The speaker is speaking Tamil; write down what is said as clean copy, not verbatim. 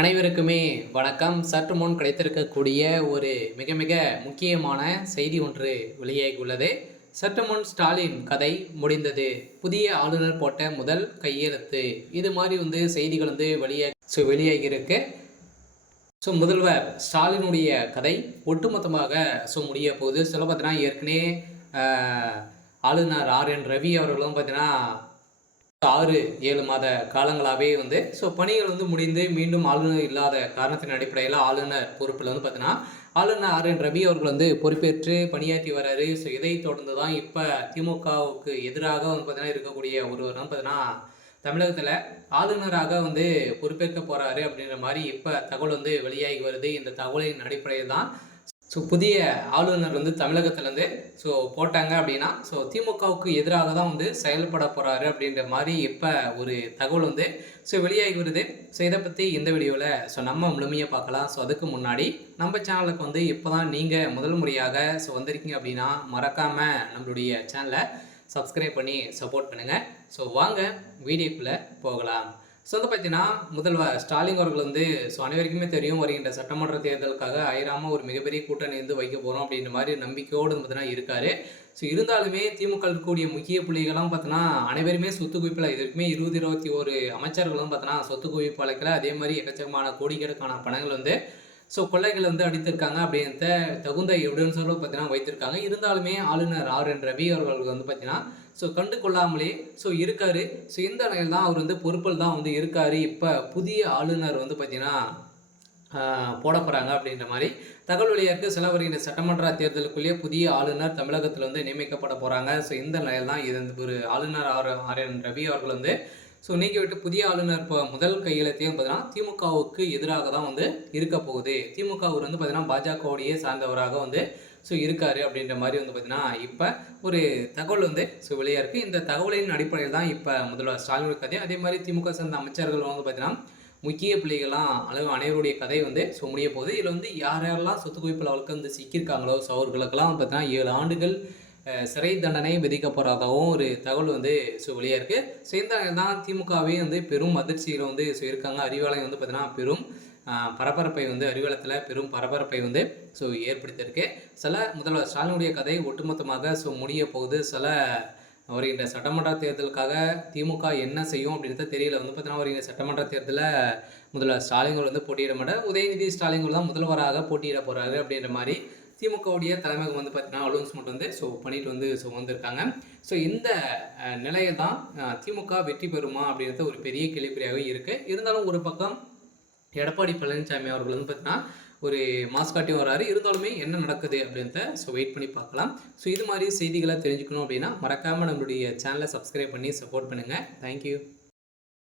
அனைவருக்குமே வணக்கம். சற்று முன் கிடைத்திருக்கக்கூடிய ஒரு மிக மிக முக்கியமான செய்தி ஒன்று வெளியாகியுள்ளது. சற்று முன் ஸ்டாலின் கதை முடிந்தது, புதிய ஆளுநர் போட்ட முதல் கையெழுத்து, இது மாதிரி செய்திகள் வெளியாகியிருக்கு. முதல்வர் ஸ்டாலினுடைய கதை ஒட்டுமொத்தமாக முடிய போகுது. சொல்ல பார்த்தீங்கன்னா ஏற்கனவே ஆளுநர் RN ரவி அவர்களும் பார்த்தீங்கன்னா 6-7 மாத காலங்களாகவே பணிகள் முடிந்து மீண்டும் ஆளுநர் இல்லாத காரணத்தின் அடிப்படையில் ஆளுநர் பொறுப்பில் பார்த்தீங்கன்னா ஆளுநர் RN ரவி அவர்கள் பொறுப்பேற்று பணியாற்றி வர்றாரு. இதை தொடர்ந்து தான் இப்போ திமுகவுக்கு எதிராக பார்த்தீங்கன்னா இருக்கக்கூடிய ஒருவர் பார்த்தீங்கன்னா தமிழகத்தில் ஆளுநராக பொறுப்பேற்க போகிறாரு அப்படின்ற மாதிரி இப்போ தகவல் வெளியாகி வருது. இந்த தகவலின் அடிப்படையில் தான் புதிய ஆளுநர் தமிழகத்துலேருந்து போட்டாங்க அப்படின்னா திமுகவுக்கு எதிராக தான் செயல்பட போகிறாரு அப்படின்ற மாதிரி இப்போ ஒரு தகவல் வெளியாகி வருது. இதை பற்றி இந்த வீடியோவில் நம்ம முழுமையாக பார்க்கலாம். அதுக்கு முன்னாடி நம்ம சேனலுக்கு இப்போ தான் நீங்கள் முதல் முறையாக வந்திருக்கீங்க அப்படின்னா மறக்காமல் நம்மளுடைய சேனலை சப்ஸ்கிரைப் பண்ணி சப்போர்ட் பண்ணுங்கள். வாங்க வீடியோக்குள்ளே போகலாம். பார்த்தீங்கன்னா முதல்வர் ஸ்டாலின் அவர்கள் அனைவருக்குமே தெரியும், வருகின்ற சட்டமன்ற தேர்தலுக்காக அயராமல் ஒரு மிகப்பெரிய கூட்டணி வைக்க போகிறோம் அப்படின்ற மாதிரி நம்பிக்கையோடு பார்த்தீங்கன்னா இருக்காரு. இருந்தாலுமே திமுக இருக்கக்கூடிய முக்கிய புள்ளிகள்லாம் பார்த்தீங்கன்னா அனைவருமே சொத்து குவிப்பில் இதுக்குமே 20-21 அமைச்சர்களும் பார்த்தீங்கன்னா சொத்து குவிப்பு அழைக்கல. அதே மாதிரி எக்கச்சக்கமான கோடிக்கணக்கான பணங்கள் கொள்ளைகள் அடித்திருக்காங்க அப்படின்ற தகுந்த எவிடன்ஸோடு பார்த்தீங்கன்னா வைத்திருக்காங்க. இருந்தாலுமே ஆளுநர் RN ரவி அவர்கள் பார்த்தீங்கன்னா கண்டு கொள்ளாமலே இருக்காரு. இந்த நிலையில் தான் அவர் பொறுப்பில் தான் இருக்காரு. இப்போ புதிய ஆளுநர் பார்த்தீங்கன்னா போட போகிறாங்க அப்படின்ற மாதிரி தகவல் வெளியாக சில வருகின்ற சட்டமன்ற தேர்தலுக்குள்ளேயே புதிய ஆளுநர் தமிழகத்தில் நியமிக்கப்பட போகிறாங்க. இந்த நிலையில் தான் இது ஒரு ஆளுநர் RN ரவி அவர்கள் நீக்கிவிட்டு புதிய ஆளுநர் இப்போ முதல் கையெழுத்தையும் பார்த்தீங்கன்னா திமுகவுக்கு எதிராக தான் இருக்க போகுது. திமுக அவர் பார்த்தீங்கன்னா பாஜகவுடைய சார்ந்தவராக இருக்காரு அப்படின்ற மாதிரி பார்த்தீங்கன்னா இப்போ ஒரு தகவல் வெளியாக இருக்குது. இந்த தகவலின் அடிப்படையில் தான் இப்போ முதல்வர் ஸ்டாலினுடைய கதை, அதே மாதிரி திமுக சார்ந்த அமைச்சர்கள் பார்த்தீங்கன்னா முக்கிய பிள்ளைகள்லாம் அனைவருடைய கதை முடிய போகுது. இதில் யாரெல்லாம் சொத்து குவிப்பில் அவளுக்கு சிக்கியிருக்காங்களோ அவர்களுக்கெல்லாம் பார்த்தீங்கன்னா 7 ஆண்டுகள் சிறை தண்டனை விதிக்க போகிறதாகவும் ஒரு தகவல் வெளியாக இருக்குது. இந்த தான் திமுகவே பெரும் அதிர்ச்சியில் இருக்காங்க. அறிவாலயம் பார்த்தீங்கன்னா பெரும் பரபரப்பை அறிவாலயத்தில் பெரும் பரபரப்பை ஏற்படுத்தியிருக்கு. சில முதல்வர் ஸ்டாலினுடைய கதை ஒட்டுமொத்தமாக முடிய போகுது. சில வருகின்ற சட்டமன்ற தேர்தலுக்காக திமுக என்ன செய்யும் அப்படின்றத தெரியல. பார்த்தீங்கன்னா வருகின்ற சட்டமன்ற தேர்தலில் முதல்வர் ஸ்டாலின் போட்டியிட மாட்டார், உதயநிதி ஸ்டாலின் தான் முதல்வராக போட்டியிட போகிறாரு அப்படின்ற மாதிரி திமுகவுடைய தலைமைக்கு பார்த்தீங்கன்னா அலௌன்ஸ்மெண்ட் பண்ணிட்டு வந்திருக்காங்க. இந்த நிலையை தான் திமுக வெற்றி பெறுமா அப்படின்றது ஒரு பெரிய கேள்விக்குறியாகவே இருக்குது. இருந்தாலும் ஒரு பக்கம் எடப்பாடி பழனிசாமி அவர்கள் பார்த்தீங்கன்னா ஒரு மாஸ்காட்டி வர்றாரு. இருந்தாலுமே என்ன நடக்குது அப்படின்றத வெயிட் பண்ணி பார்க்கலாம். இது மாதிரி செய்திகளை தெரிஞ்சுக்கணும் அப்படின்னா மறக்காமல் நம்மளுடைய சேனலை சப்ஸ்கிரைப் பண்ணி சப்போர்ட் பண்ணுங்கள். தேங்க்யூ.